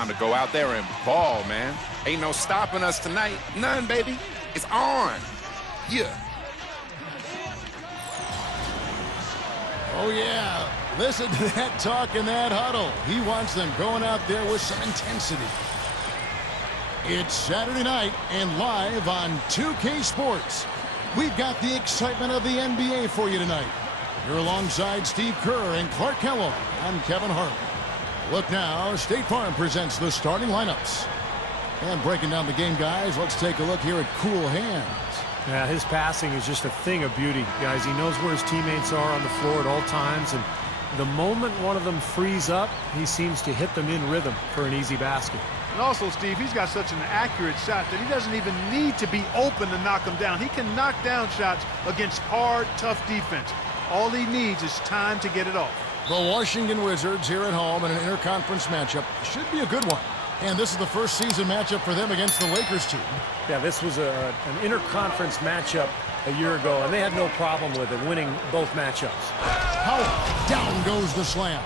Time to go out there and ball, man. Ain't no stopping us tonight. None, baby. It's on. Yeah. Oh, yeah. Listen to that talk in that huddle. He wants them going out there with some intensity. It's Saturday night and live on 2K Sports. We've got the excitement of the NBA for you tonight. You're alongside Steve Kerr and Clark Kellogg. I'm Kevin Hart. Look now, State Farm presents the starting lineups. And breaking down the game, guys, let's take a look here at Cool Hands. Yeah, his passing is just a thing of beauty, guys. He knows where his teammates are on the floor at all times, and the moment one of them frees up, he seems to hit them in rhythm for an easy basket. And also, Steve, he's got such an accurate shot that he doesn't even need to be open to knock them down. He can knock down shots against hard, tough defense. All he needs is time to get it off. The Washington Wizards here at home in an interconference matchup should be a good one. And this is the first season matchup for them against the Lakers team. Yeah, this was an interconference matchup a year ago, and they had no problem with it, winning both matchups. Howard, down goes the slam.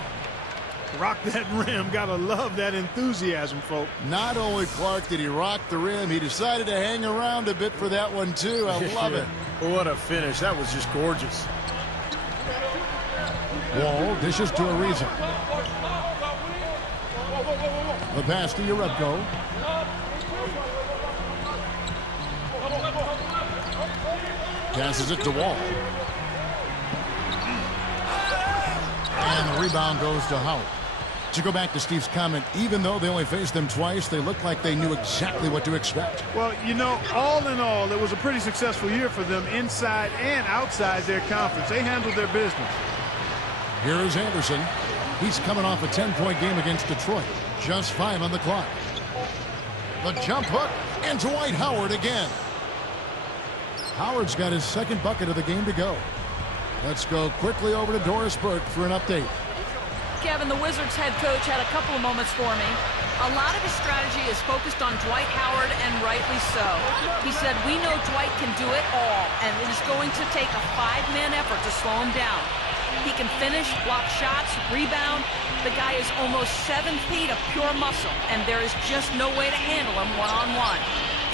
Rock that rim. Gotta love that enthusiasm, folks. Not only, Clark, did he rock the rim, he decided to hang around a bit for that one, too. I love it. What a finish. That was just gorgeous. Wall dishes to Ariza. The pass to Yarebko. Passes it to Wall. And the rebound goes to Howard. To go back to Steve's comment, even though they only faced them twice, they looked like they knew exactly what to expect. Well, you know, all in all, it was a pretty successful year for them inside and outside their conference. They handled their business. Here is Anderson. He's coming off a 10-point game against Detroit. Just 5 on the clock. The jump hook, and Dwight Howard again. Howard's got his second bucket of the game to go. Let's go quickly over to Doris Burke for an update. Kevin, the Wizards head coach had a couple of moments for me. A lot of his strategy is focused on Dwight Howard, and rightly so. He said, we know Dwight can do it all, and it is going to take a 5-man effort to slow him down. He can finish, block shots, rebound. The guy is almost 7 feet of pure muscle, and there is just no way to handle him one-on-one.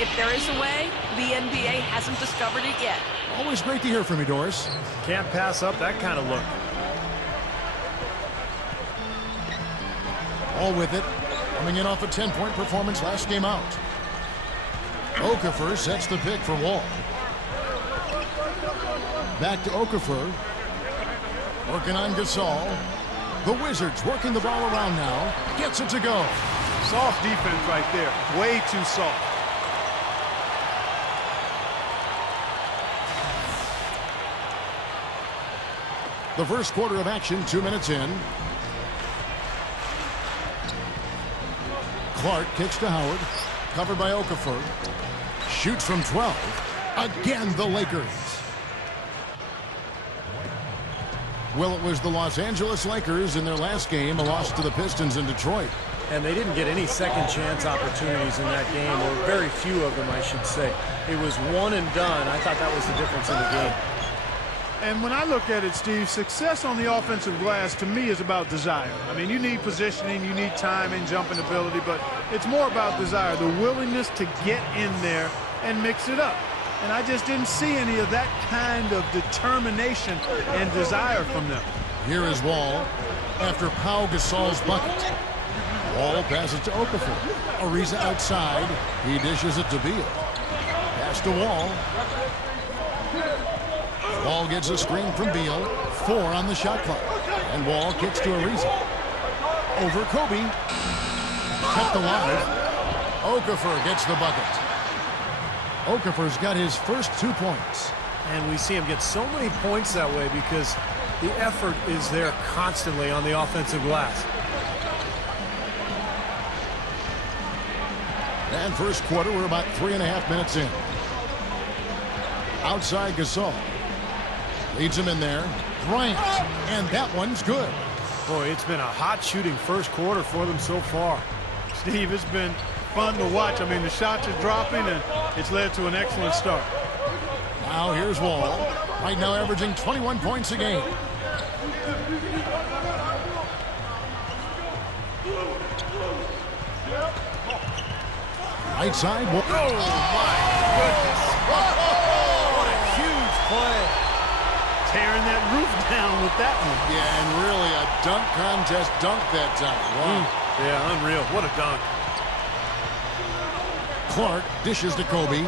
If there is a way, the NBA hasn't discovered it yet. Always great to hear from you, Doris. Can't pass up that kind of look. All with it, coming in off a 10-point performance last game out. Okafor sets the pick for Wall. Back to Okafor. Working on Gasol. The Wizards working the ball around now. Gets it to go. Soft defense right there. Way too soft. The first quarter of action, 2 minutes in. Clark kicks to Howard. Covered by Okafor. Shoots from 12. Again, the Lakers. Well, it was the Los Angeles Lakers in their last game, a loss to the Pistons in Detroit. And they didn't get any second chance opportunities in that game, or very few of them, I should say. It was one and done. I thought that was the difference in the game. And when I look at it, Steve, success on the offensive glass to me is about desire. I mean, you need positioning, you need time and jumping ability, but it's more about desire, the willingness to get in there and mix it up. And I just didn't see any of that kind of determination and desire from them. Here is Wall after Pau Gasol's bucket. Wall passes to Okafor. Ariza outside. He dishes it to Beal. Pass to Wall. Wall gets a screen from Beal. 4 on the shot clock. And Wall kicks to Ariza. Over Kobe. Kept alive. Okafor gets the bucket. Okafor's got his first 2 points. And we see him get so many points that way because the effort is there constantly on the offensive glass. And first quarter, we're about 3.5 minutes in. Outside Gasol. Leads him in there. Bryant. And that one's good. Boy, it's been a hot shooting first quarter for them so far. Steve, it's been fun to watch. I mean, the shots are dropping, and it's led to an excellent start. Now here's Wall. Right now averaging 21 points a game. Right side. Oh, my goodness. What a huge play. Tearing that roof down with that one. Yeah, and really a dunk contest dunk that time. Wow. Yeah, unreal. What a dunk. Clark dishes to Kobe.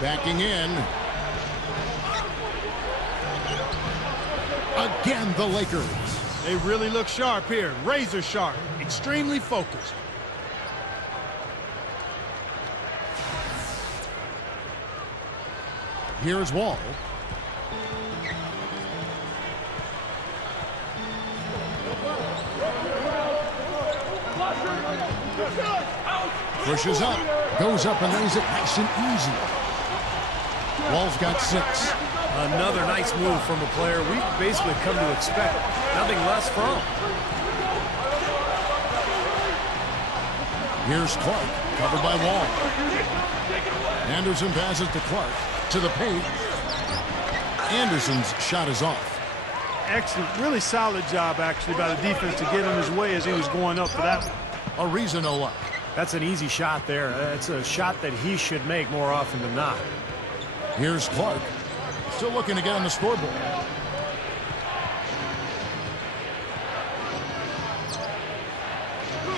Backing in. Again, the Lakers. They really look sharp here. Razor sharp. Extremely focused. Here's Wall. Pushes up. Goes up and lays it nice and easy. Wall's got 6. Another nice move from a player we basically come to expect nothing less from. Here's Clark, covered by Wall. Anderson passes to Clark, to the paint. Anderson's shot is off. Excellent, really solid job, actually, by the defense to get in his way as he was going up for that one. Ariza no luck. That's an easy shot there. It's a shot that he should make more often than not. Here's Clark, still looking to get on the scoreboard.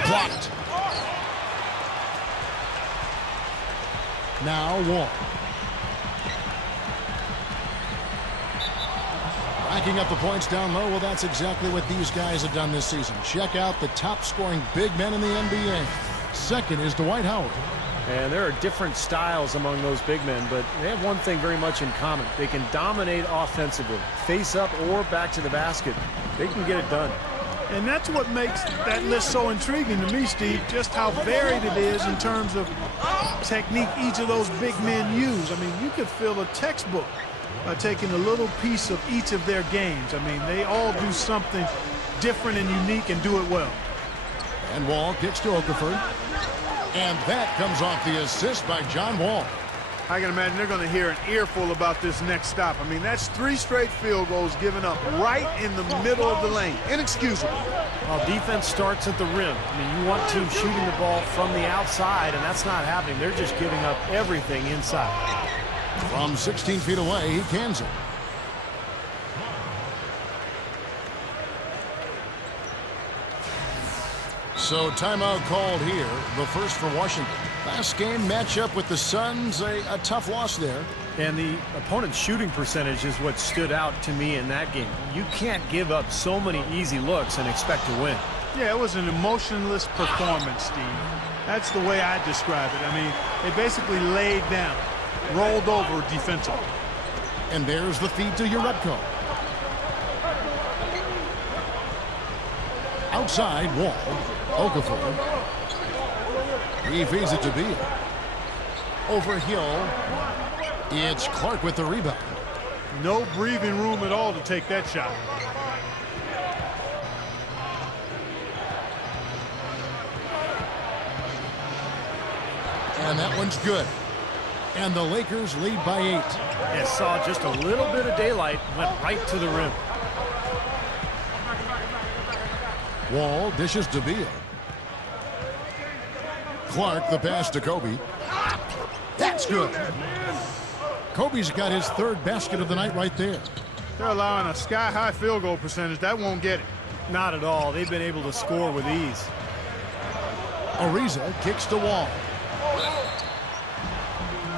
Blocked. Now Wall. Racking up the points down low. Well, that's exactly what these guys have done this season. Check out the top scoring big men in the NBA. Second is Dwight Howard. And there are different styles among those big men, but they have one thing very much in common. They can dominate offensively, face up or back to the basket. They can get it done. And that's what makes that list so intriguing to me, Steve, just how varied it is in terms of technique each of those big men use. I mean, you could fill a textbook by taking a little piece of each of their games. I mean, they all do something different and unique and do it well. And Wall gets to Okafor. And that comes off the assist by John Wall. I can imagine they're going to hear an earful about this next stop. I mean, that's 3 straight field goals given up right in the middle of the lane. Inexcusable. Well, defense starts at the rim. I mean, you want teams shooting the ball from the outside, and that's not happening. They're just giving up everything inside. From 16 feet away, he cans it. So timeout called here, the first for Washington. Last game matchup with the Suns, a tough loss there. And the opponent's shooting percentage is what stood out to me in that game. You can't give up so many easy looks and expect to win. Yeah, it was an emotionless performance, Steve. That's the way I describe it. I mean, they basically laid down, rolled over defensively. And there's the feed to Urebko. Outside, Wall. Okafor. He feeds it to Beal. Over Hill. It's Clark with the rebound. No breathing room at all to take that shot. And that one's good. And the Lakers lead by 8. And saw just a little bit of daylight, went right to the rim. Wall dishes to Beal. Clark, the pass to Kobe. That's good. Kobe's got his 3rd basket of the night right there. They're allowing a sky-high field goal percentage. That won't get it. Not at all. They've been able to score with ease. Ariza kicks to Wall.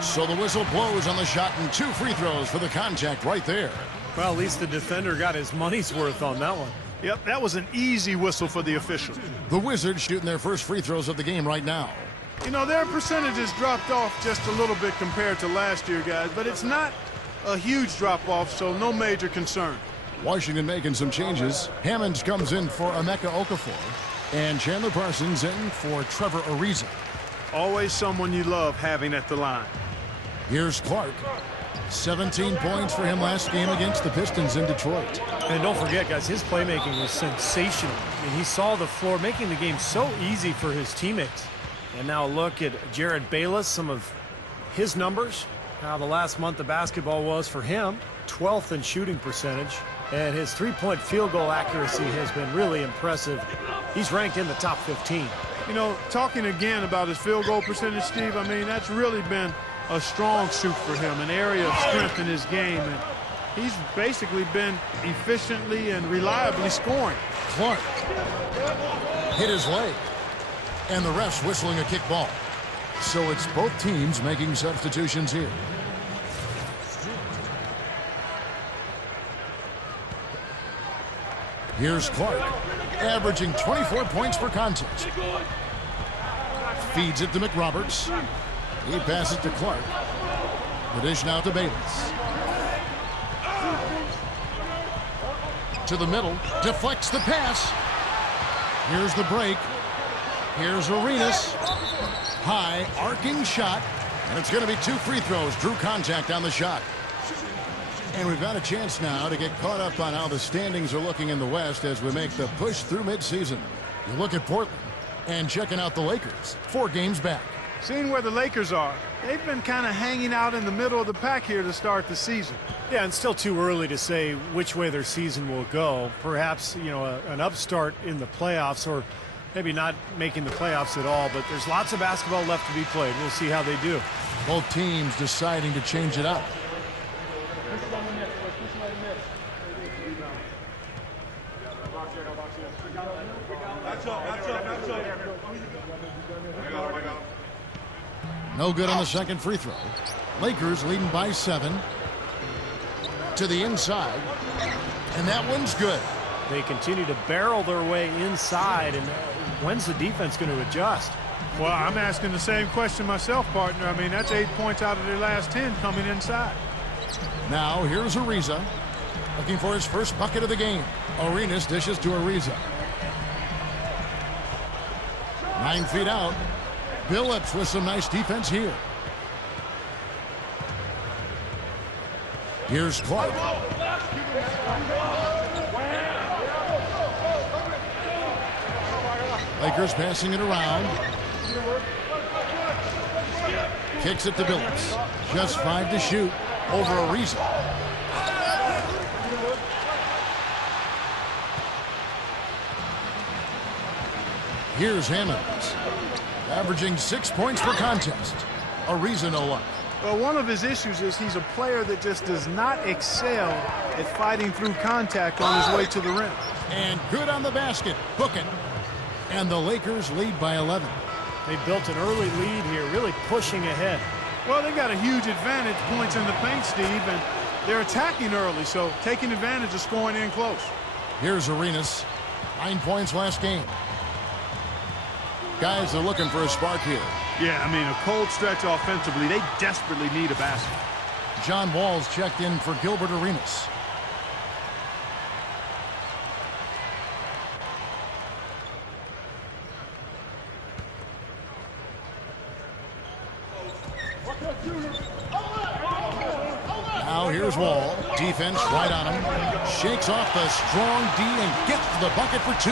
So the whistle blows on the shot and 2 free throws for the contact right there. Well, at least the defender got his money's worth on that one. Yep, that was an easy whistle for the official. The Wizards shooting their first free throws of the game right now. You know, their percentages dropped off just a little bit compared to last year, guys, but it's not a huge drop-off, so no major concern. Washington making some changes. Hammonds comes in for Emeka Okafor, and Chandler Parsons in for Trevor Ariza. Always someone you love having at the line. Here's Clark. 17 points for him last game against the Pistons in Detroit. And don't forget, guys, his playmaking was sensational. I mean, he saw the floor, making the game so easy for his teammates. And now look at Jared Bayless, some of his numbers, how the last month of basketball was for him. 12th in shooting percentage, and his three-point field goal accuracy has been really impressive. He's ranked in the top 15. You know, talking again about his field goal percentage, Steve, I mean, that's really been a strong suit for him, an area of strength in his game. And he's basically been efficiently and reliably scoring. Clark hit his leg, and the ref's whistling a kick ball. So it's both teams making substitutions here. Here's Clark, averaging 24 points per contest. Feeds it to McRoberts. He passes to Clark. The dish now to Bayless. To the middle, deflects the pass. Here's the break. Here's Arenas. High, arcing shot. And it's going to be 2 free throws. Drew contact on the shot. And we've got a chance now to get caught up on how the standings are looking in the West as we make the push through midseason. You look at Portland and checking out the Lakers. 4 games back. Seeing where the Lakers are, they've been kind of hanging out in the middle of the pack here to start the season. Yeah, and still too early to say which way their season will go. Perhaps, you know, an upstart in the playoffs, or maybe not making the playoffs at all, but there's lots of basketball left to be played. We'll see how they do. Both teams deciding to change it up. No good on the second free throw. Lakers leading by 7. To the inside. And that one's good. They continue to barrel their way inside, and when's the defense going to adjust? Well, I'm asking the same question myself, partner. I mean, that's 8 points out of their last 10 coming inside. Now here's Ariza, looking for his first bucket of the game. Arenas dishes to Ariza. 9 feet out. Billups with some nice defense here. Here's Clark. Lakers passing it around. Kicks it to Billups. Just 5 to shoot over Ariza. Here's Hammonds, averaging 6 points per contest. Ariza no luck. Well, one of his issues is he's a player that just does not excel at fighting through contact on his way to the rim. And good on the basket. Book it. And the Lakers lead by 11. They built an early lead here, really pushing ahead. Well, they got a huge advantage, points in the paint, Steve, and they're attacking early, so taking advantage of scoring in close. Here's Arenas. 9 points last game. Guys are looking for a spark here. Yeah, I mean, a cold stretch offensively. They desperately need a basket. John Wall's checked in for Gilbert Arenas. Now here's Wall. Defense right on him. Shakes off the strong D and gets to the bucket for 2.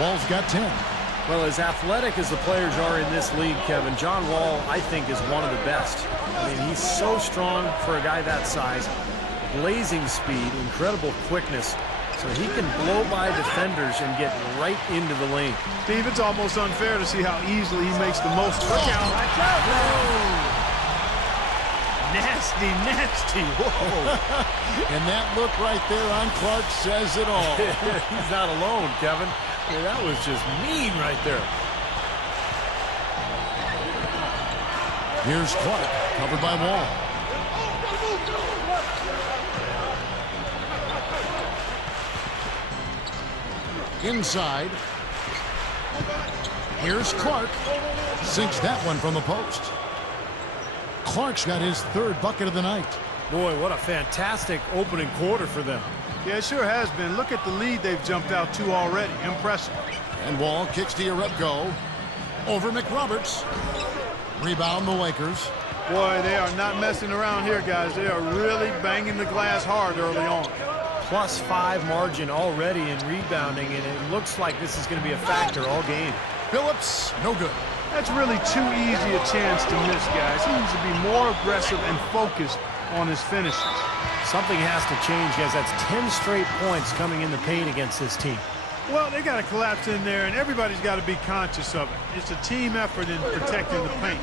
Wall's got 10. Well, as athletic as the players are in this league, Kevin, John Wall, I think, is one of the best. I mean, he's so strong for a guy that size. Blazing speed, incredible quickness. So he can blow by defenders and get right into the lane. Steve, it's almost unfair to see how easily he makes the most. Look out. Nasty, nasty. Whoa. And that look right there on Clark says it all. He's not alone, Kevin. Yeah, that was just mean right there. Here's Clark, covered by Wall. Inside. Here's Clark. Sinks that one from the post. Clark's got his 3rd bucket of the night. Boy, what a fantastic opening quarter for them. Yeah, it sure has been. Look at the lead they've jumped out to already. Impressive. And Wall kicks to Yarebko. Over McRoberts. Rebound the Lakers. Boy, they are not messing around here, guys. They are really banging the glass hard early on. +5 margin already in rebounding, and it looks like this is going to be a factor all game. Billups, no good. That's really too easy a chance to miss, guys. He needs to be more aggressive and focused on his finishes. Something has to change, guys. That's 10 straight points coming in the paint against this team. Well, they got to collapse in there, and everybody's got to be conscious of it. It's a team effort in protecting the paint.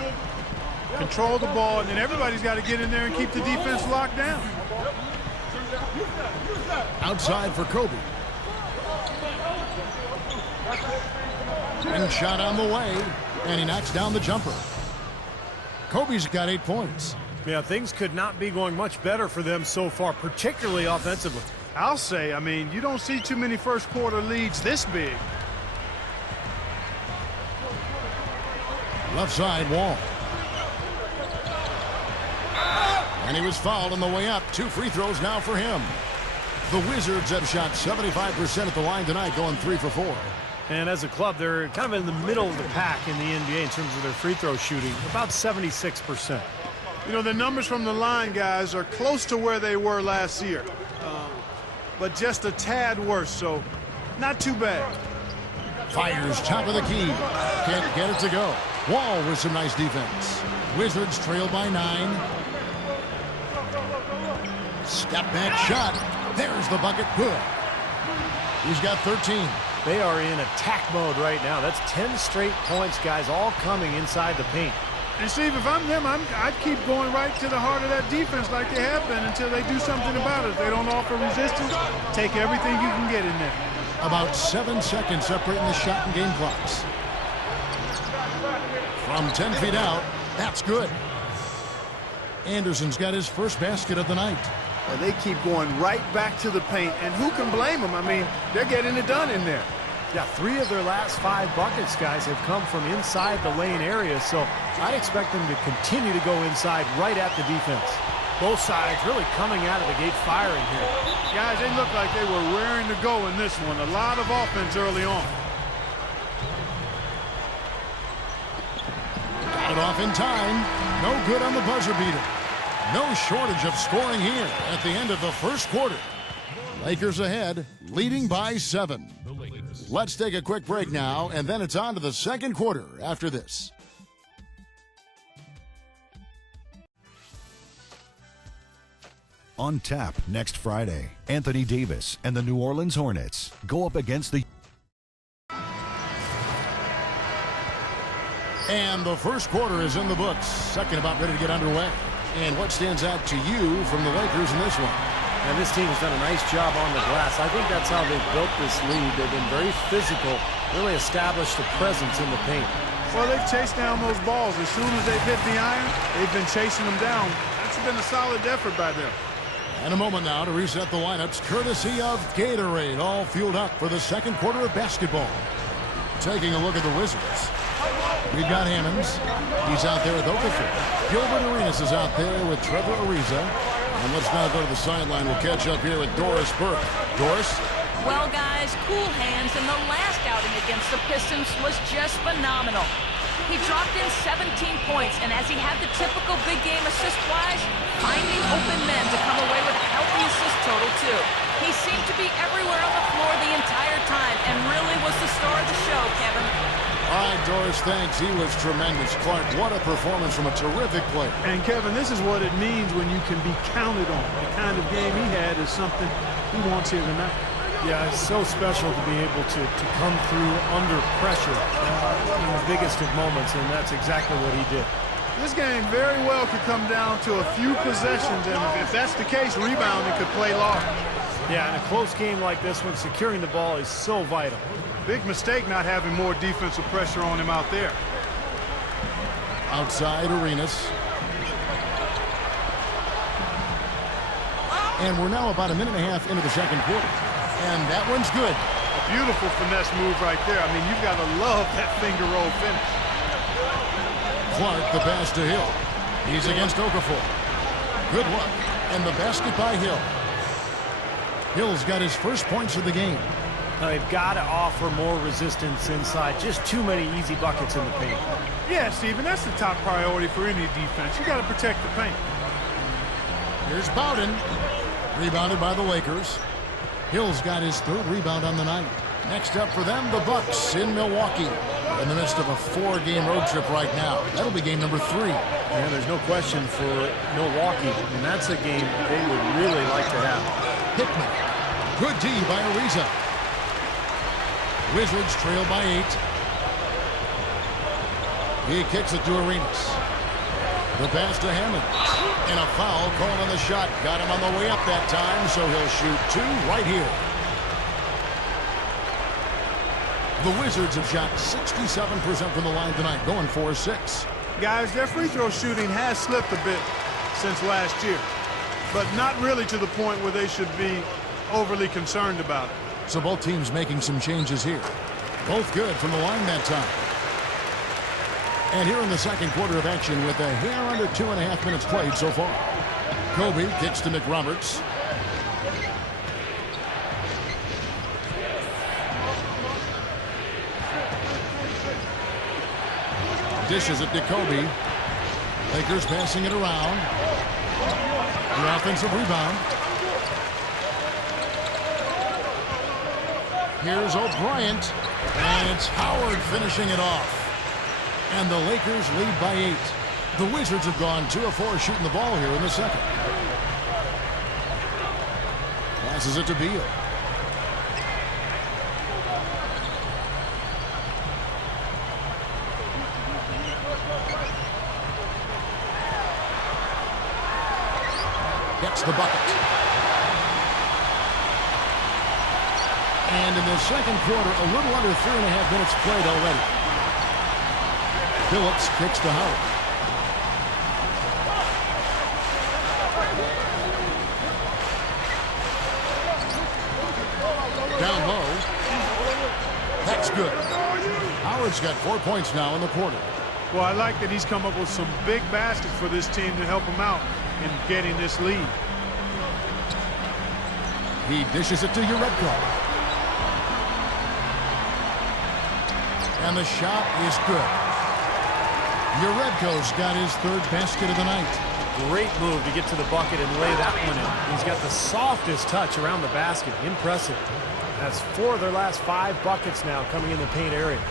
Control the ball, and then everybody's got to get in there and keep the defense locked down. Outside for Kobe. And shot on the way, and he knocks down the jumper. Kobe's got 8 points. Yeah, things could not be going much better for them so far, particularly offensively. I'll say, I mean, you don't see too many first quarter leads this big. Left side, Wall. And he was fouled on the way up. 2 free throws now for him. The Wizards have shot 75% at the line tonight, going 3 for 4. And as a club, they're kind of in the middle of the pack in the NBA in terms of their free throw shooting, about 76%. You know, the numbers from the line, guys, are close to where they were last year. But just a tad worse, so not too bad. Fires top of the key. Can't get it to go. Wall with some nice defense. Wizards trail by 9. Step back shot. There's the bucket. Good. He's got 13. They are in attack mode right now. That's 10 straight points, guys, all coming inside the paint. And Steve, if I'm them, I'd keep going right to the heart of that defense like they have been until they do something about it. If they don't offer resistance, take everything you can get in there. About 7 seconds separating the shot and game clocks. From 10 feet out, that's good. Anderson's got his first basket of the night. Well, they keep going right back to the paint, and who can blame them? I mean, they're getting it done in there. Yeah, 3 of their last 5 buckets, guys, have come from inside the lane area, so I'd expect them to continue to go inside right at the defense. Both sides really coming out of the gate firing here. Guys, they look like they were raring to go in this one. A lot of offense early on. Got it off in time. No good on the buzzer beater. No shortage of scoring here at the end of the first quarter. Lakers ahead, leading by 7. Let's take a quick break now, and then it's on to the second quarter after this. On tap next Friday, Anthony Davis and the New Orleans Hornets go up against the... And the first quarter is in the books. Second about ready to get underway. And what stands out to you from the Lakers in this one? And this team has done a nice job on the glass. I think that's how they've built this lead. They've been very physical, really established a presence in the paint. Well, they've chased down those balls. As soon as they've hit the iron, they've been chasing them down. That's been a solid effort by them. And a moment now to reset the lineups, courtesy of Gatorade, all fueled up for the second quarter of basketball. Taking a look at the Wizards. We've got Hammonds. He's out there with Okafor. Gilbert Arenas is out there with Trevor Ariza. And let's now go to the sideline. We'll catch up here with Doris Burke. Doris? Well, guys, cool hands, and the last outing against the Pistons was just phenomenal. He dropped in 17 points, and as he had the typical big game assist-wise, finding open men to come away with a healthy assist total, too. He seemed to be everywhere on the floor the entire time, and really was the star of the show, Kevin. All right, Doris, thanks. He was tremendous. Clark, what a performance from a terrific player. And, Kevin, this is what it means when you can be counted on. The kind of game he had is something he wants here tonight. Yeah, it's so special to be able to come through under pressure in the biggest of moments, and that's exactly what he did. This game very well could come down to a few possessions, and if that's the case, rebounding could play large. Yeah, in a close game like this one, securing the ball is so vital. Big mistake not having more defensive pressure on him out there. Outside Arenas. And we're now about a minute and a half into the second quarter. And that one's good. A beautiful finesse move right there. I mean, you've got to love that finger roll finish. Clark, the pass to Hill. He's against Okafor. Good luck. And the basket by Hill. Hill's got his first points of the game. Now, they've got to offer more resistance inside. Just too many easy buckets in the paint. Yeah, Steven, that's the top priority for any defense. You got to protect the paint. Here's Bowden. Rebounded by the Lakers. Hill's got his third rebound on the night. Next up for them, the Bucks in Milwaukee. In the midst of a 4-game road trip right now. That'll be game number 3. Yeah, there's no question for Milwaukee, and that's a game they would really like to have. Hickman. Good D by Ariza. Wizards trail by 8. He kicks it to Arenas. The pass to Hammond. And a foul called on the shot. Got him on the way up that time, so he'll shoot 2 right here. The Wizards have shot 67% from the line tonight, going 4-6. Guys, their free throw shooting has slipped a bit since last year, but not really to the point where they should be overly concerned about it. So both teams making some changes here. Both good from the line that time. And here in the second quarter of action with a hair under 2.5 minutes played so far. Kobe kicks to McRoberts. Dishes it to Kobe. Lakers passing it around. The offensive rebound. Here's O'Brien. And it's Howard finishing it off. And the Lakers lead by 8. The Wizards have gone 2 of 4 shooting the ball here in the second. Passes it to Beal. Gets the bucket. And in the second quarter, a little under 3.5 minutes played already. Phillips kicks to Howard. Down low. That's good. Howard's got 4 points now in the quarter. Well, I like that he's come up with some big baskets for this team to help him out in getting this lead. He dishes it to Uredko. And the shot is good. Uredko's got his 3rd basket of the night. Great move to get to the bucket and lay that one in. He's got the softest touch around the basket. Impressive. That's 4 of their last 5 buckets now coming in the paint area.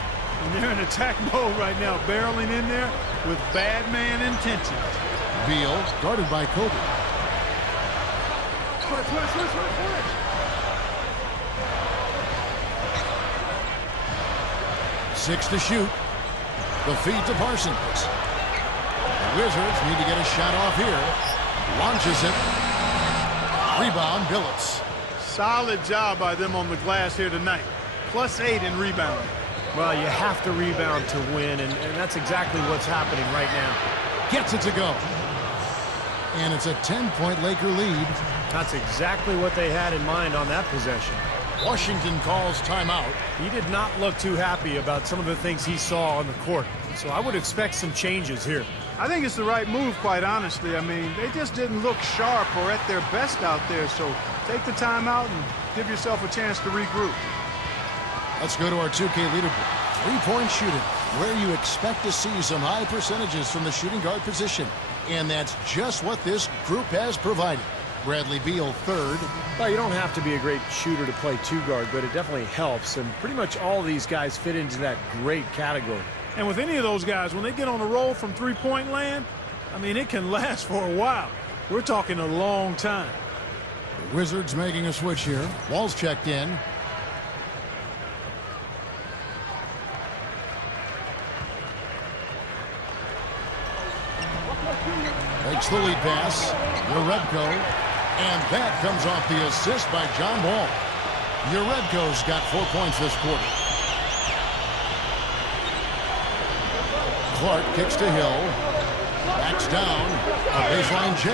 And they're in attack mode right now, barreling in there with bad man intentions. Beal guarded by Kobe. Six to shoot. The feed to Parsons. The Wizards need to get a shot off here. Launches it. Rebound, Billups. Solid job by them on the glass here tonight. +8 in rebounding. Well, you have to rebound to win, and that's exactly what's happening right now. Gets it to go. And it's a 10-point Laker lead. That's exactly what they had in mind on that possession. Washington calls timeout. He did not look too happy about some of the things he saw on the court. So I would expect some changes here. I think it's the right move, quite honestly. I mean, they just didn't look sharp or at their best out there. So take the timeout and give yourself a chance to regroup. Let's go to our 2K leaderboard. 3-point shooting, where you expect to see some high percentages from the shooting guard position. And that's just what this group has provided. Bradley Beal 3rd. Well, you don't have to be a great shooter to play 2-guard, but it definitely helps. And pretty much all these guys fit into that great category. And with any of those guys, when they get on a roll from 3-point land, I mean, it can last for a while. We're talking a long time. The Wizards making a switch here. Wall's checked in. Takes the lead pass. Uredko. And that comes off the assist by John Wall. Uredko's got 4 points this quarter. Clark kicks to Hill. Backs down. A baseline J.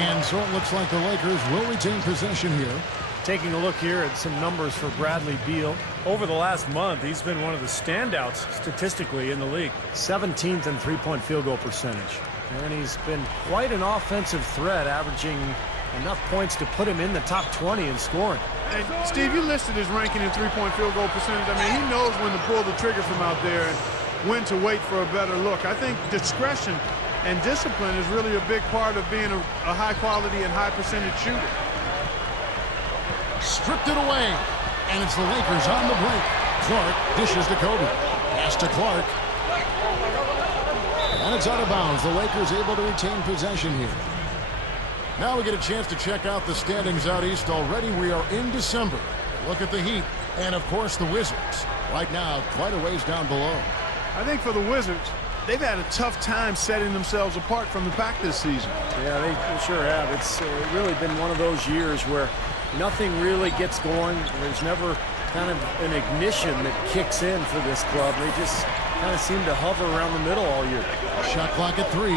And so it looks like the Lakers will retain possession here. Taking a look here at some numbers for Bradley Beal. Over the last month, he's been one of the standouts statistically in the league. 17th in 3-point field goal percentage. And he's been quite an offensive threat, averaging enough points to put him in the top 20 in scoring. And Steve, you listed his ranking in 3-point field goal percentage. I mean, he knows when to pull the trigger from out there and when to wait for a better look. I think discretion and discipline is really a big part of being a high-quality and high-percentage shooter. Stripped it away. And it's the Lakers on the break. Clark dishes to Kobe. Pass to Clark. And it's out of bounds. The Lakers able to retain possession here. Now we get a chance to check out the standings out east. Already we are in December. Look at the Heat and, of course, the Wizards. Right now, quite a ways down below. I think for the Wizards, they've had a tough time setting themselves apart from the pack this season. Yeah, they sure have. It's really been one of those years where nothing really gets going. There's never kind of an ignition that kicks in for this club. They just kind of seem to hover around the middle all year. Shot clock at 3.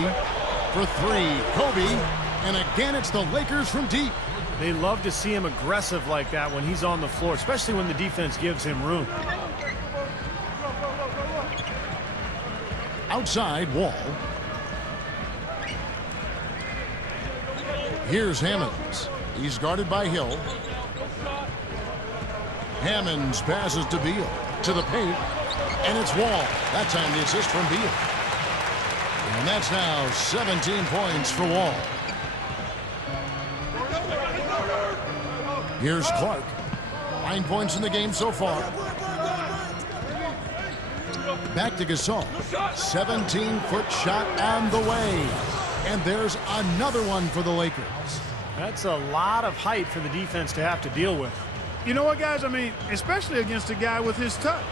For 3, Kobe. And again, it's the Lakers from deep. They love to see him aggressive like that when he's on the floor, especially when the defense gives him room. Outside, Wall. Here's Hammonds. He's guarded by Hill. Hammonds passes to Beal. To the paint. And it's Wall. That time the assist from Beal. And that's now 17 points for Wall. Here's Clark. 9 points in the game so far. Back to Gasol. 17-foot shot on the way. And there's another one for the Lakers. That's a lot of height for the defense to have to deal with. You know what, guys? I mean, especially against a guy with his touch.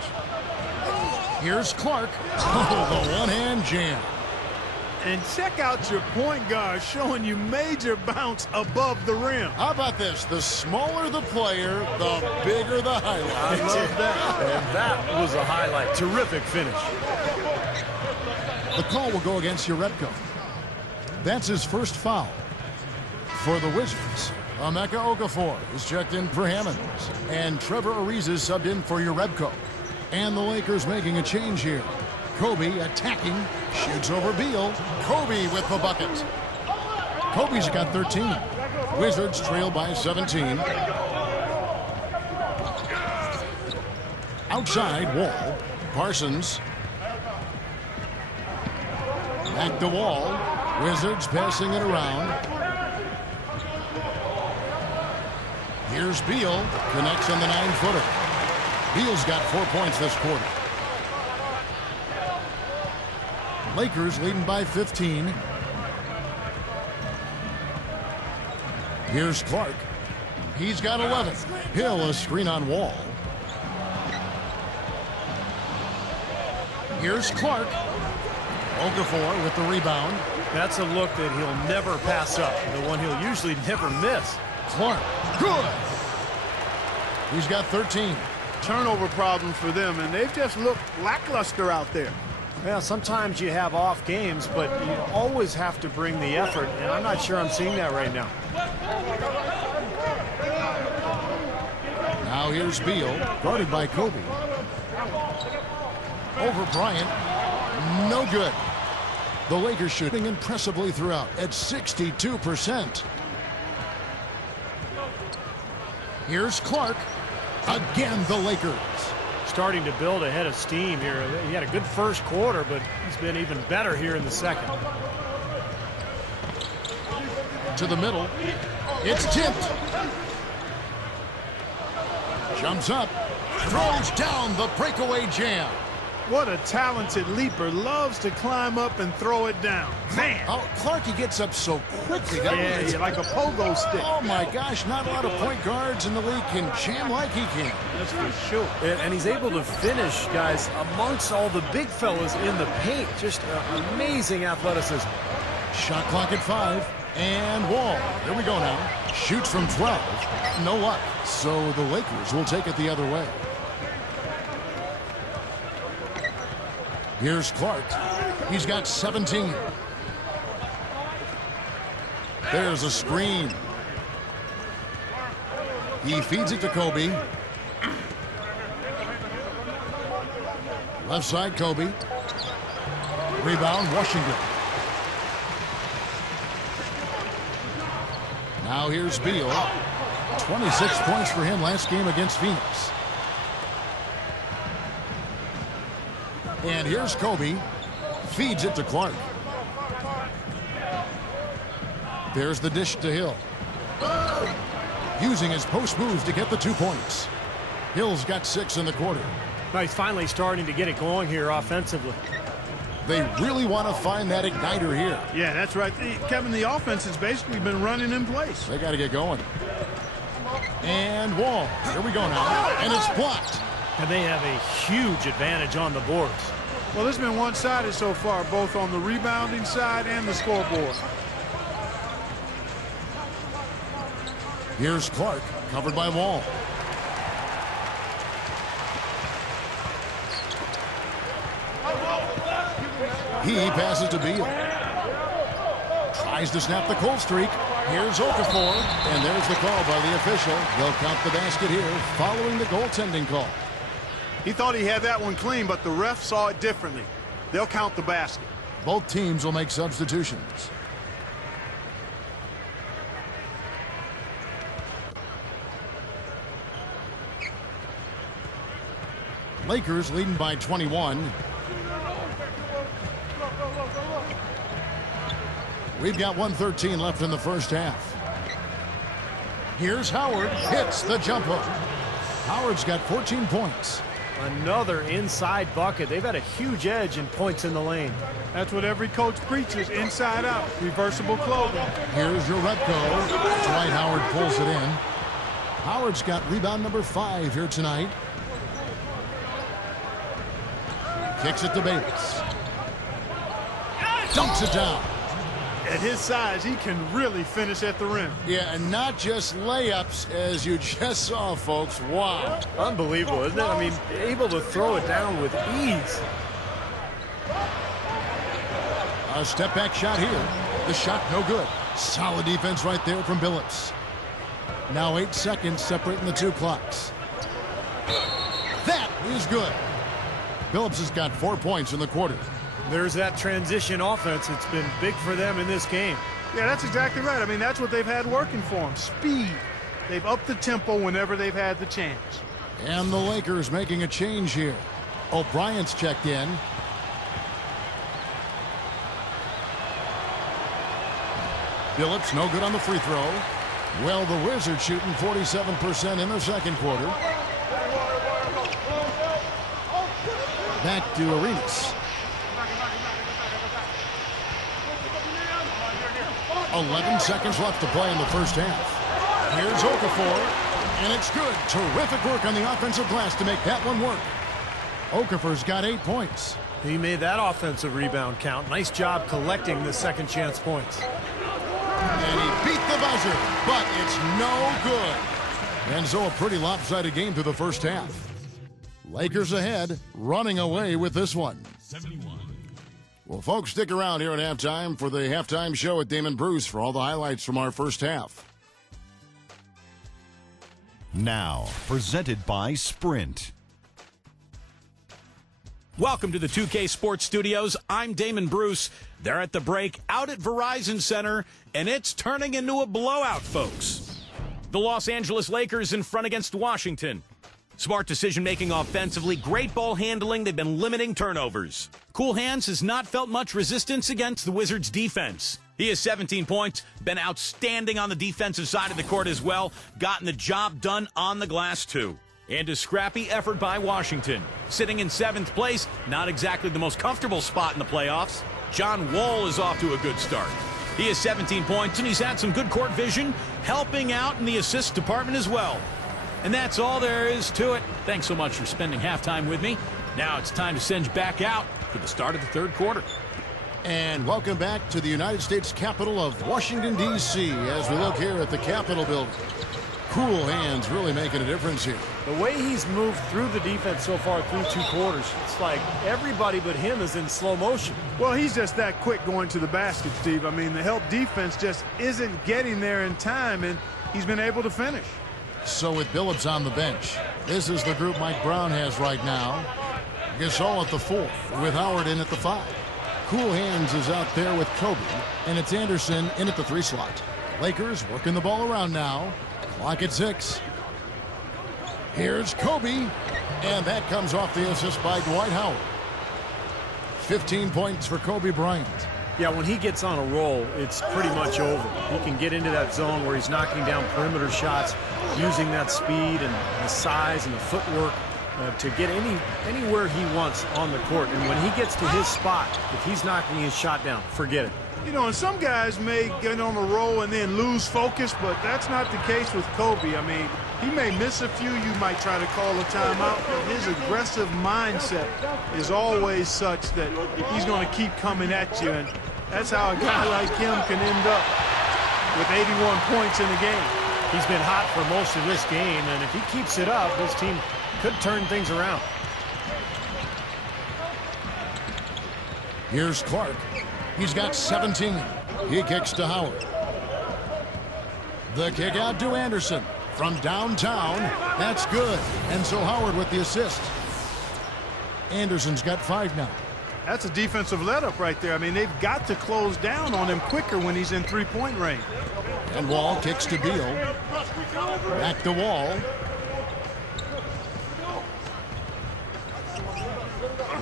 Here's Clark. Oh, the one-hand jam. And check out your point guard showing you major bounce above the rim. How about this? The smaller the player, the bigger the highlight. I love that. And that was a highlight. Terrific finish. The call will go against Urebko. That's his first foul. For the Wizards, Emeka Okafor is checked in for Hammonds. And Trevor Ariza is subbed in for Urebko. And the Lakers making a change here. Kobe attacking, shoots over Beal. Kobe with the bucket. Kobe's got 13. Wizards trail by 17. Outside, Wall. Parsons. Back to Wall. Wizards passing it around. Here's Beal. Connects on the 9-footer. Beal's got 4 points this quarter. Lakers leading by 15. Here's Clark. He's got 11. Hill, a screen on Wall. Here's Clark. Okafor with the rebound. That's a look that he'll never pass up. The one he'll usually never miss. Clark. Good. He's got 13. Turnover problems for them, and they've just looked lackluster out there. Yeah, sometimes you have off games, but you always have to bring the effort, and I'm not sure I'm seeing that right now. Now here's Beal, guarded by Kobe. Over Bryant. No good. The Lakers shooting impressively throughout at 62%. Here's Clark. Again, the Lakers. Starting to build a head of steam here. He had a good first quarter, but he's been even better here in the second. To the middle. It's tipped. Jumps up. Throws down the breakaway jam. What a talented leaper. Loves to climb up and throw it down. Man. Oh, Clark, he gets up so quickly. Yeah, like a pogo stick. Oh, my gosh. Not a lot of point guards in the league can jam like he can. That's for sure. And he's able to finish, guys, amongst all the big fellas in the paint. Just amazing athleticism. Shot clock at 5. And Wall. Here we go now. Shoots from 12. No luck. So the Lakers will take it the other way. Here's Clark. He's got 17. There's a screen. He feeds it to Kobe. Left side, Kobe. Rebound, Washington. Now here's Beal. 26 points for him last game against Phoenix. And here's Kobe. Feeds it to Clark. There's the dish to Hill. Using his post moves to get the 2 points. Hill's got 6 in the quarter. Now he's finally starting to get it going here offensively. They really want to find that igniter here. Yeah, that's right. Kevin, the offense has basically been running in place. They got to get going. And Wall. Here we go now. And it's blocked. And they have a huge advantage on the boards. Well, it's been one-sided so far, both on the rebounding side and the scoreboard. Here's Clark, covered by Wall. He passes to Beal. Tries to snap the cold streak. Here's Okafor, and there's the call by the official. They'll count the basket here following the goaltending call. He thought he had that one clean, but the ref saw it differently. They'll count the basket. Both teams will make substitutions. Lakers leading by 21. We've got 1:13 left in the first half. Here's Howard, hits the jump hook. Howard's got 14 points. Another inside bucket. They've had a huge edge in points in the lane. That's what every coach preaches, inside out, reversible clothing. Here's your Repko. Dwight Howard pulls it in. Howard's got rebound number 5 here tonight. Kicks it to Bates. Dumps it down. At his size, he can really finish at the rim. Yeah, and not just layups, as you just saw, folks. Wow. Unbelievable, isn't it? I mean, able to throw it down with ease. A step back shot here. The shot no good. Solid defense right there from Billups. Now 8 seconds separating the two clocks. That is good. Billups has got 4 points in the quarter. There's that transition offense. It's been big for them in this game. Yeah, that's exactly right. I mean, that's what they've had working for them. Speed. They've upped the tempo whenever they've had the chance. And the Lakers making a change here. O'Brien's checked in. Billups no good on the free throw. Well, the Wizards shooting 47% in the second quarter. Back to Arenas. 11 seconds left to play in the first half. Here's Okafor, and it's good. Terrific work on the offensive glass to make that one work. Okafor's got 8 points. He made that offensive rebound count. Nice job collecting the second chance points. And he beat the buzzer, but it's no good. And so a pretty lopsided game through the first half. Lakers ahead, running away with this one. 71. Well, folks, stick around here at halftime for the halftime show with Damon Bruce for all the highlights from our first half. Now, presented by Sprint. Welcome to the 2K Sports Studios. I'm Damon Bruce. They're at the break out at Verizon Center, and it's turning into a blowout, folks. The Los Angeles Lakers in front against Washington. Smart decision-making offensively, great ball handling. They've been limiting turnovers. Cool Hands has not felt much resistance against the Wizards' defense. He has 17 points, been outstanding on the defensive side of the court as well, gotten the job done on the glass too. And a scrappy effort by Washington. Sitting in 7th place, not exactly the most comfortable spot in the playoffs. John Wall is off to a good start. He has 17 points, and he's had some good court vision, helping out in the assist department as well. And that's all there is to it. Thanks so much for spending halftime with me. Now it's time to send you back out for the start of the third quarter. And welcome back to the United States capital of Washington, D.C. as we look here at the Capitol building. Cool Hands really making a difference here. The way he's moved through the defense so far through 2 quarters, it's like everybody but him is in slow motion. Well, he's just that quick going to the basket, Steve. I mean, the help defense just isn't getting there in time, and he's been able to finish. So with Billups on the bench, this is the group Mike Brown has right now. Gasol at the 4, with Howard in at the 5. Cool Hands is out there with Kobe, and it's Anderson in at the 3 slot. Lakers working the ball around now. Clock at 6. Here's Kobe, and that comes off the assist by Dwight Howard. 15 points for Kobe Bryant. Yeah, when he gets on a roll, it's pretty much over. He can get into that zone where he's knocking down perimeter shots, using that speed and the size and the footwork to get anywhere he wants on the court. And when he gets to his spot, if he's knocking his shot down, forget it. You know, and some guys may get on a roll and then lose focus, but that's not the case with Kobe. I mean, he may miss a few. You might try to call a timeout, but his aggressive mindset is always such that he's going to keep coming at you. And that's how a guy like him can end up with 81 points in a game. He's been hot for most of this game, and if he keeps it up, his team could turn things around. Here's Clark. He's got 17. He kicks to Howard. The kick out to Anderson. From downtown, that's good. And so Howard with the assist. Anderson's got 5 now. That's a defensive let-up right there. I mean, they've got to close down on him quicker when he's in three-point range. And Wall kicks to Beal. Back to Wall.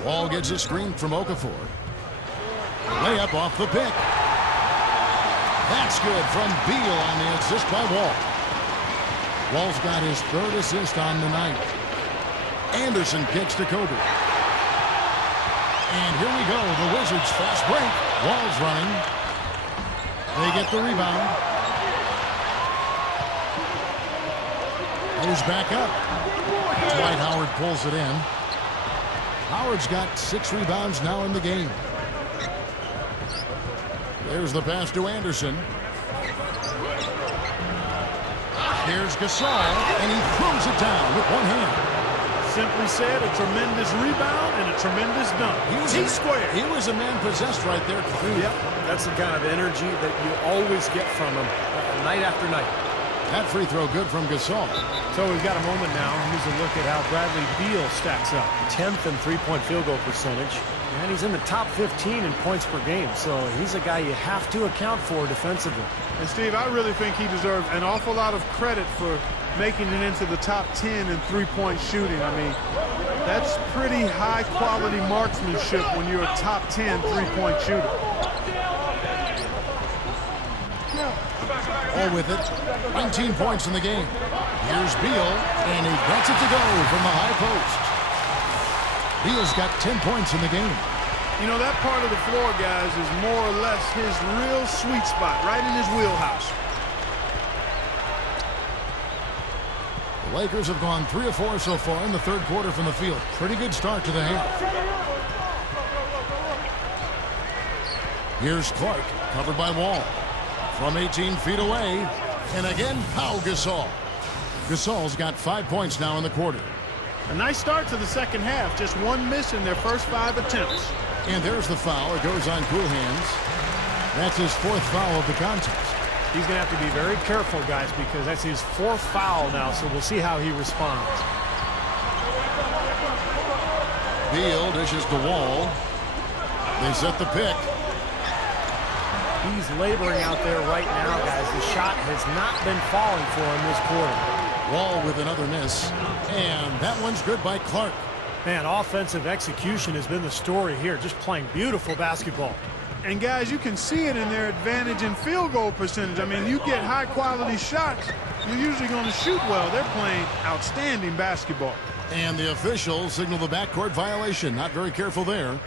Wall gets a screen from Okafor. Layup off the pick. That's good from Beal on the assist by Wall. Wall's got his 3rd assist on the night. Anderson kicks to Kobe. And here we go, the Wizards fast break. Wall's running. They get the rebound. Goes back up. Dwight Howard pulls it in. Howard's got 6 rebounds now in the game. There's the pass to Anderson. Here's Gasol, and he throws it down with one hand. Simply said, a tremendous rebound and a tremendous dunk. He squared. He was a man possessed right there. Yep, that's the kind of energy that you always get from him night after night. That free throw good from Gasol. So we've got a moment now. Here's a look at how Bradley Beal stacks up. 10th in three-point field goal percentage. And he's in the top 15 in points per game. So he's a guy you have to account for defensively. And Steve, I really think he deserves an awful lot of credit for making it into the top 10 in three-point shooting. I mean, that's pretty high-quality marksmanship when you're a top 10 three-point shooter. All with it. 19 points in the game. Here's Beal, and he gets it to go from the high post. Beal's got 10 points in the game. You know, that part of the floor, guys, is more or less his real sweet spot, right in his wheelhouse. The Lakers have gone 3 of 4 so far in the 3rd quarter from the field. Pretty good start to the half. Here's Clark, covered by Wall. From 18 feet away, and again, Pau Gasol. Gasol's got 5 points now in the quarter. A nice start to the second half. Just 1 miss in their first 5 attempts. And there's the foul. It goes on cool hands. That's his 4th foul of the contest. He's going to have to be very careful, guys, because that's his 4th foul now, so we'll see how he responds. Beal dishes to Wall. They set the pick. He's laboring out there right now, guys. The shot has not been falling for him this quarter. Wall with another miss. And that one's good by Clark. Man, offensive execution has been the story here. Just playing beautiful basketball. And, guys, you can see it in their advantage in field goal percentage. I mean, you get high-quality shots, you're usually going to shoot well. They're playing outstanding basketball. And the officials signal the backcourt violation. Not very careful there.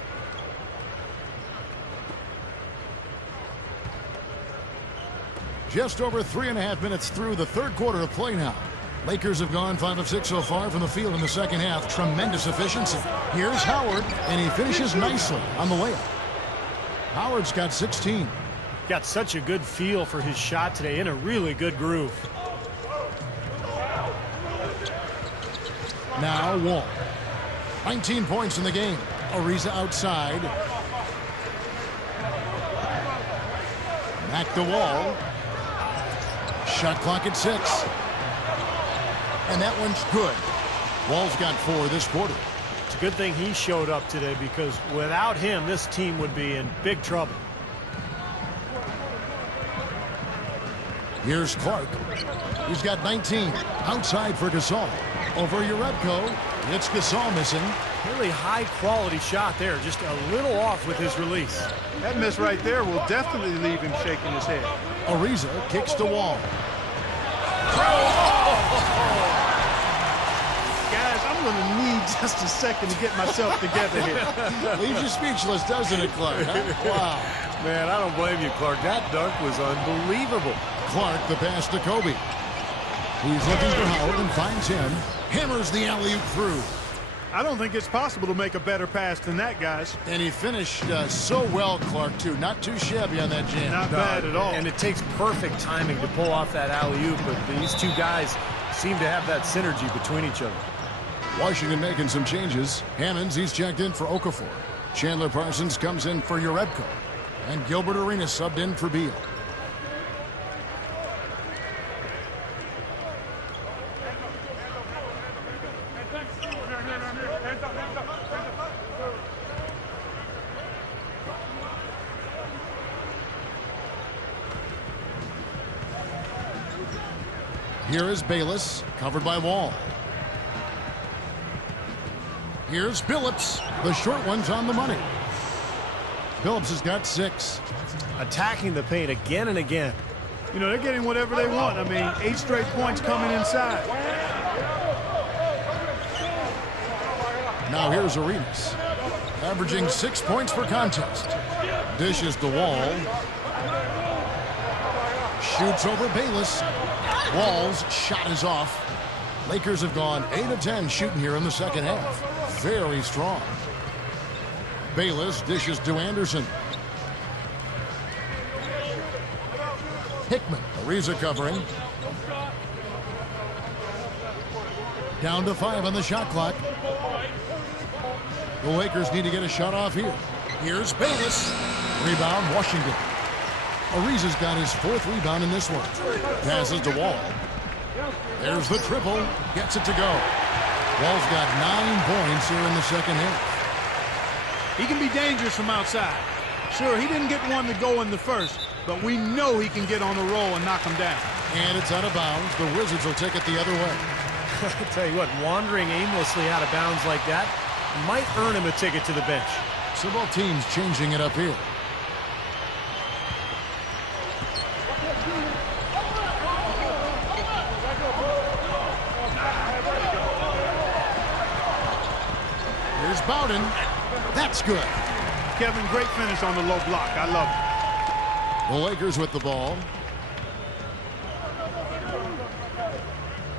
Just over 3.5 minutes through the 3rd quarter of play now. Lakers have gone 5 of 6 so far from the field in the second half. Tremendous efficiency. Here's Howard, and he finishes nicely on the layup. Howard's got 16. Got such a good feel for his shot today, in a really good groove. Now Wall. 19 points in the game. Ariza outside. Back to Wall. Shot clock at 6. And that one's good. Wall's got 4 this quarter. It's a good thing he showed up today, because without him, this team would be in big trouble. Here's Clark. He's got 19. Outside for Gasol. Over Urebko. It's Gasol missing. Really high-quality shot there. Just a little off with his release. That miss right there will definitely leave him shaking his head. Ariza kicks to Wall. Guys, I'm going to need just a second to get myself together here. Leaves you speechless, doesn't it, Clark? Huh? Wow. Man, I don't blame you, Clark. That dunk was unbelievable. Clark, the pass to Kobe. He's looking for Howard and finds him. Hammers the alley-oop through. I don't think it's possible to make a better pass than that, guys. And he finished so well, Clark, too. Not too shabby on that jam. Not bad at all. And it takes perfect timing to pull off that alley-oop, but these two guys seem to have that synergy between each other. Washington making some changes. Hammonds, he's checked in for Okafor. Chandler Parsons comes in for Urebko. And Gilbert Arenas subbed in for Beal. Here is Bayless, covered by Wall. Here's Billups. The short one's on the money. Billups has got 6. Attacking the paint again and again. You know, they're getting whatever they want. I mean, 8 straight points coming inside. Now here's Arenas, averaging 6 points per contest. Dishes the Wall. Shoots over Bayless. Wall's shot is off. Lakers have gone 8 of 10 shooting here in the second half. Very strong. Bayless dishes to Anderson. Hickman, Ariza covering. Down to 5 on the shot clock. The Lakers need to get a shot off here. Here's Bayless. Rebound, Washington. Ariza's got his 4th rebound in this one. Passes to Wall. There's the triple. Gets it to go. Wall's got 9 points here in the second half. He can be dangerous from outside. Sure, he didn't get one to go in the first, but we know he can get on the roll and knock him down. And it's out of bounds. The Wizards will take it the other way. I tell you what, wandering aimlessly out of bounds like that might earn him a ticket to the bench. So both teams changing it up here. Here's Bowden. That's good. Kevin, great finish on the low block. I love it. The Lakers with the ball.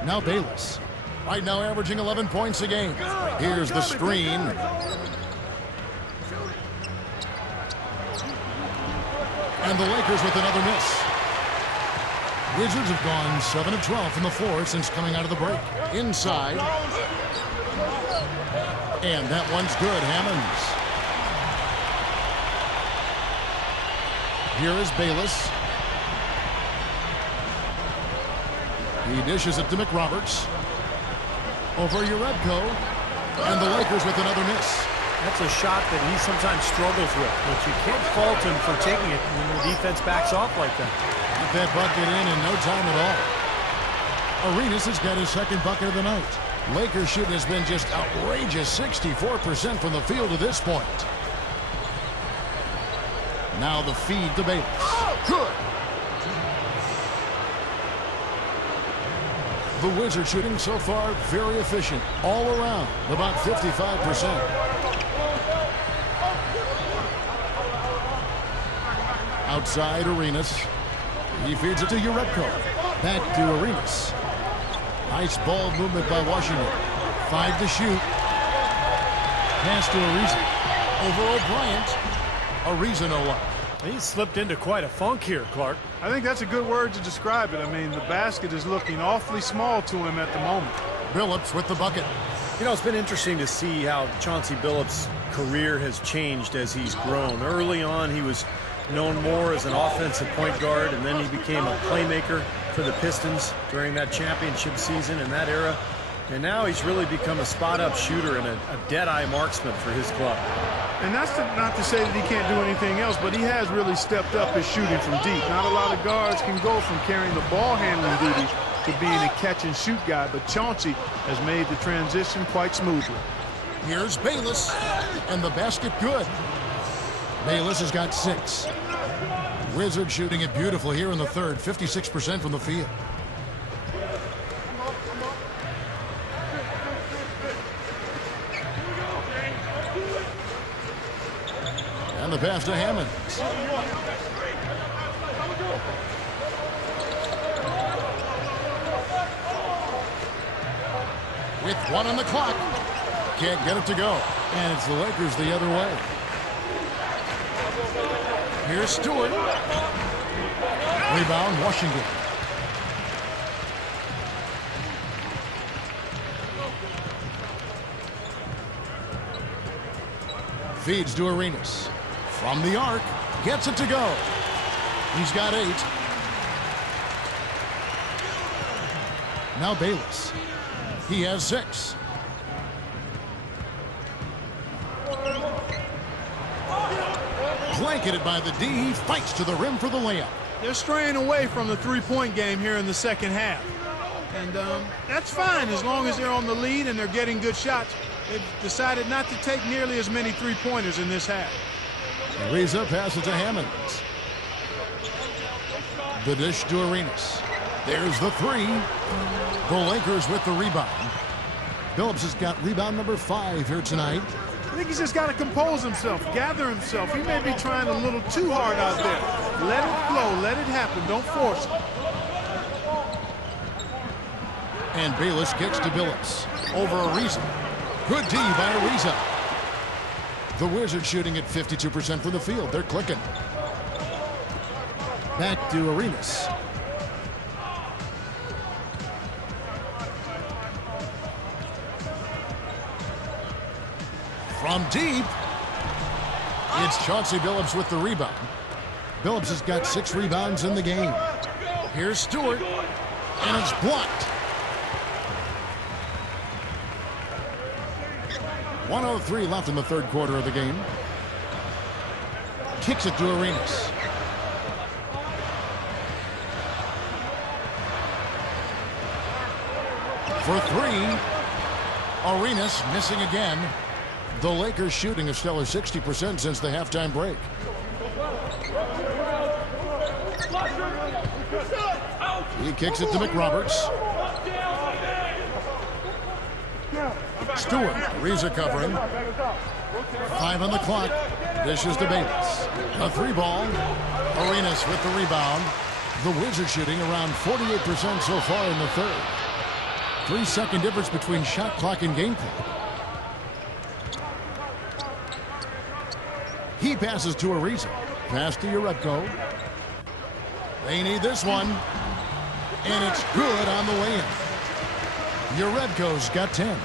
Now Bayless. Right now averaging 11 points a game. Here's the screen. And the Lakers with another miss. Wizards have gone 7 of 12 from the floor since coming out of the break. Inside. And that one's good. Hammonds. Here is Bayless. He dishes it to McRoberts. Over Urebko. And the Lakers with another miss. That's a shot that he sometimes struggles with, but you can't fault him for taking it when the defense backs off like that. Got that bucket in no time at all. Arenas has got his 2nd bucket of the night. Lakers shooting has been just outrageous, 64% from the field to this point. Now the feed to Bayless. Good. The Wizards shooting so far very efficient all around, about 55%. Outside Arenas. He feeds it to Urebko. Back to Arenas. Nice ball movement by Washington. 5 to shoot. Pass to Ariza. Over O'Brien. Ariza no luck. He slipped into quite a funk here, Clark. I think that's a good word to describe it. I mean, the basket is looking awfully small to him at the moment. Billups with the bucket. You know, it's been interesting to see how Chauncey Billups' career has changed as he's grown. Early on, he was known more as an offensive point guard, and then he became a playmaker for the Pistons during that championship season in that era. And now he's really become a spot-up shooter and a dead-eye marksman for his club. And that's not to say that he can't do anything else, but he has really stepped up his shooting from deep. Not a lot of guards can go from carrying the ball handling duties to being a catch-and-shoot guy, but Chauncey has made the transition quite smoothly. Here's Bayless, and the basket good. Bayless has got 6. Wizards shooting it beautiful here in the third, 56% from the field. And the pass to Hammonds. With 1 on the clock. Can't get it to go. And it's the Lakers the other way. Here's Stewart. Rebound, Washington. Feeds to Arenas. From the arc. Gets it to go. He's got 8. Now Bayless. He has 6. Blanketed by the D. He fights to the rim for the layup. They're straying away from the three-point game here in the second half. And that's fine as long as they're on the lead and they're getting good shots. They've decided not to take nearly as many three-pointers in this half. Ariza passes to Hammonds. The dish to Arenas. There's the 3. The Lakers with the rebound. Phillips has got rebound number 5 here tonight. I think he's just got to compose himself, gather himself. He may be trying a little too hard out there. Let it flow, let it happen, don't force it. And Bayless kicks to Phillips. Over Ariza. Good D by Ariza. The Wizards shooting at 52% from the field. They're clicking. Back to Arenas. From deep, it's Chauncey Billups with the rebound. Billups has got 6 rebounds in the game. Here's Stewart, and it's blocked. 1:03 left in the third quarter of the game. Kicks it to Arenas. For 3, Arenas missing again. The Lakers shooting a stellar 60% since the halftime break. He kicks it to McRoberts. Stewart, Ariza covering. 5 on the clock. Dishes to Bayless. A 3-ball. Arenas with the rebound. The Wizards shooting around 48% so far in the third. 3-second difference between shot clock and game clock. He passes to Ariza. Pass to Urebko. They need this one. And it's good on the way in. Urebko's got 10.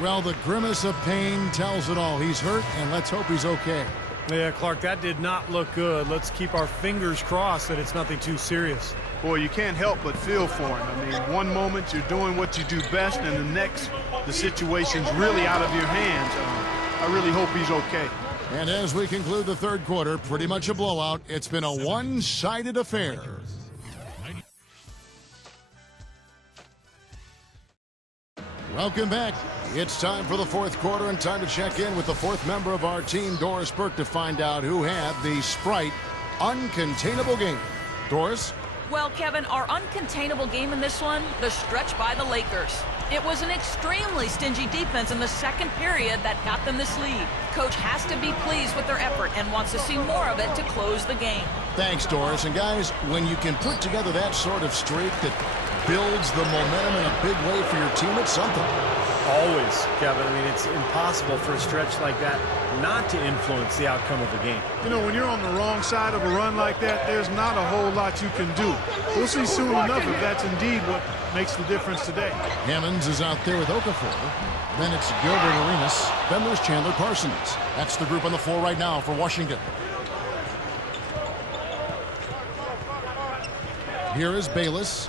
Well, the grimace of pain tells it all. He's hurt, and let's hope he's okay. Yeah, Clark, that did not look good. Let's keep our fingers crossed that it's nothing too serious. Boy, you can't help but feel for him. I mean, one moment you're doing what you do best, and the next, the situation's really out of your hands. I really hope he's okay. And as we conclude the third quarter, pretty much a blowout. It's been a one-sided affair. Welcome back. It's time for the fourth quarter and time to check in with the fourth member of our team, Doris Burke, to find out who had the Sprite uncontainable game. Doris? Well, Kevin, our uncontainable game in this one, the stretch by the Lakers. It was an extremely stingy defense in the second period that got them this lead. Coach has to be pleased with their effort and wants to see more of it to close the game. Thanks, Doris. And guys, when you can put together that sort of streak that builds the momentum in a big way for your team, it's something. Always, Kevin. I mean, it's impossible for a stretch like that not to influence the outcome of the game. You know, when you're on the wrong side of a run like that, there's not a whole lot you can do. We'll see soon enough if that's indeed what makes the difference today. Hammonds is out there with Okafor. Then it's Gilbert Arenas. Then there's Chandler Parsons. That's the group on the floor right now for Washington. Here is Bayless.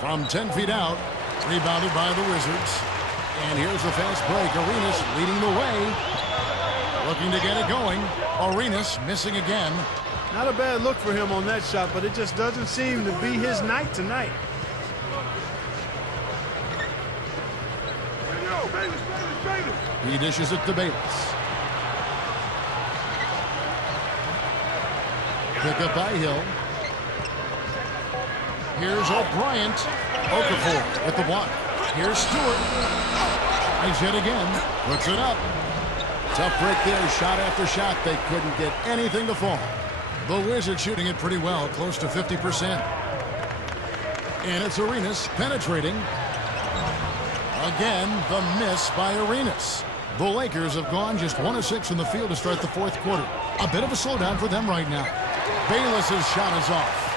From 10 feet out, rebounded by the Wizards. And here's the fast break. Arenas leading the way. Looking to get it going. Arenas missing again. Not a bad look for him on that shot, but it just doesn't seem to be his night tonight. He dishes it to Bayless. Pick up by Hill. Here's O'Bryant. Okafor with the block. Here's Stewart. Tries yet again. Puts it up. Tough break there. Shot after shot. They couldn't get anything to fall. The Wizards shooting it pretty well. Close to 50%. And it's Arenas penetrating. Again, the miss by Arenas. The Lakers have gone just 1 of 6 from the field to start the fourth quarter. A bit of a slowdown for them right now. Bayless's shot is off.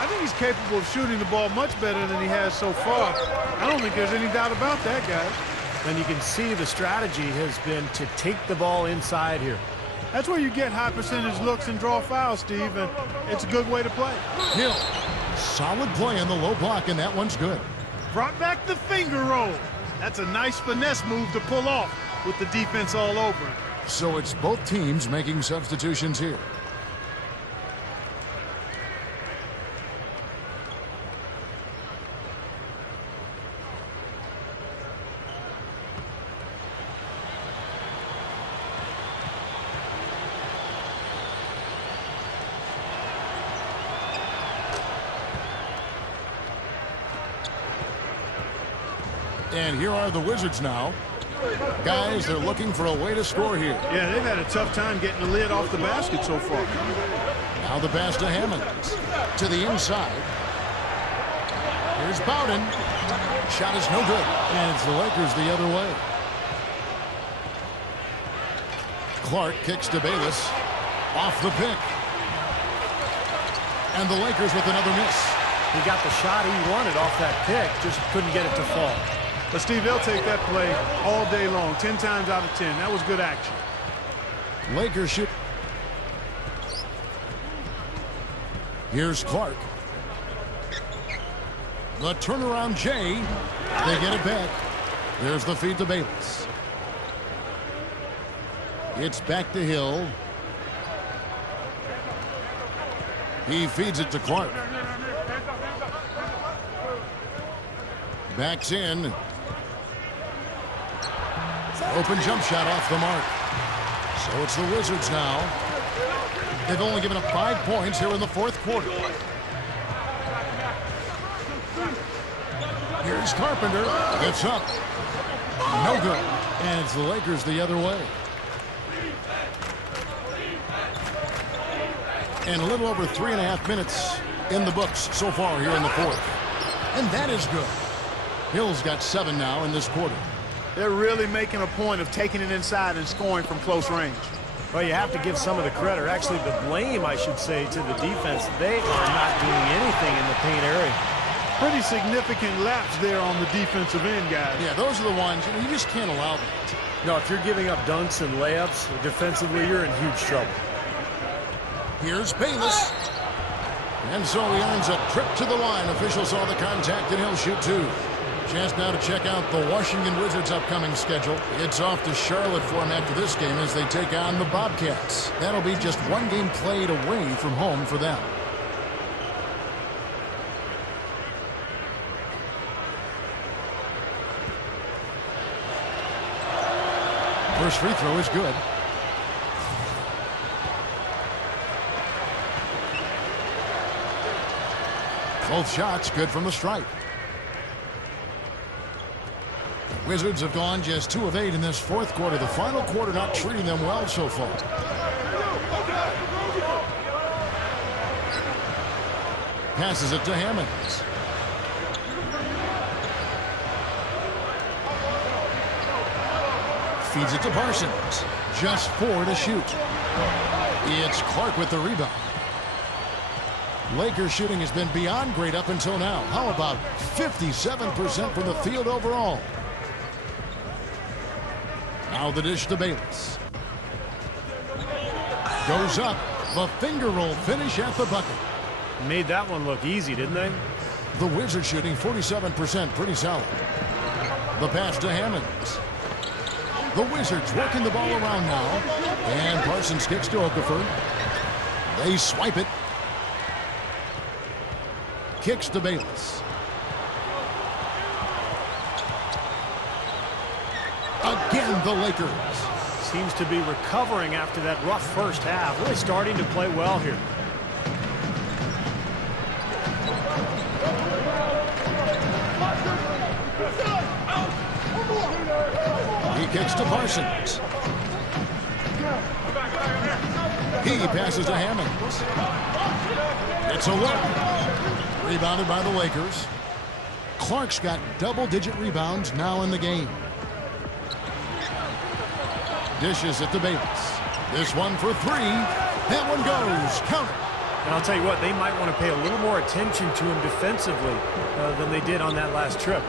I think he's capable of shooting the ball much better than he has so far. I don't think there's any doubt about that, guys. And you can see the strategy has been to take the ball inside here. That's where you get high percentage looks and draw fouls, Steve, and it's a good way to play. Hill. Solid play on the low block, and that one's good. Brought back the finger roll. That's a nice finesse move to pull off with the defense all over him. So it's both teams making substitutions here. And here are the Wizards now. Guys, they're looking for a way to score here. Yeah, they've had a tough time getting the lid off the basket so far. Now the pass to Hammond. To the inside. Here's Bowden. Shot is no good. And it's the Lakers the other way. Clark kicks to Bayless. Off the pick. And the Lakers with another miss. He got the shot he wanted off that pick, just couldn't get it to fall. But, Steve, they'll take that play all day long, 10 times out of 10. That was good action. Lakers shoot. Here's Clark. The turnaround Jay. They get it back. There's the feed to Bayless. It's back to Hill. He feeds it to Clark. Backs in. Open jump shot off the mark. So it's the Wizards now. They've only given up 5 points here in the fourth quarter. Here's Carpenter. It's up. No good. And it's the Lakers the other way. And a little over 3.5 minutes in the books so far here in the fourth. And that is good. Hill's got 7 now in this quarter. They're really making a point of taking it inside and scoring from close range. Well, you have to give some of the credit, or actually the blame, I should say, to the defense. They are not doing anything in the paint area. Pretty significant laps there on the defensive end, guys. Yeah, those are the ones, you just can't allow that. No, if you're giving up dunks and layups, defensively, you're in huge trouble. Here's Bayless. And so he earns a trip to the line. Officials saw the contact, and he'll shoot 2. Chance now to check out the Washington Wizards' upcoming schedule. It's off to Charlotte for them after this game as they take on the Bobcats. That'll be just 1 game played away from home for them. First free throw is good. Both shots good from the stripe. Wizards have gone just 2 of 8 in this fourth quarter. The final quarter not treating them well so far. Passes it to Hammond. Feeds it to Parsons. Just 4 to shoot. It's Clark with the rebound. Lakers shooting has been beyond great up until now. How about 57% from the field overall? Now the dish to Bayless. Goes up. The finger roll finish at the bucket. Made that one look easy, didn't they? The Wizards shooting 47%, pretty solid. The pass to Hammonds. The Wizards working the ball around now. And Parsons kicks to Okafor. They swipe it. Kicks to Bayless. Again, the Lakers. Seems to be recovering after that rough first half. Really starting to play well here. He kicks to Parsons. He passes to Hammonds. It's a look. Rebounded by the Lakers. Clark's got double-digit rebounds now in the game. Dishes it to Bayless. This one for three. That one goes. Count it. And I'll tell you what, they might want to pay a little more attention to him defensively than they did on that last trip.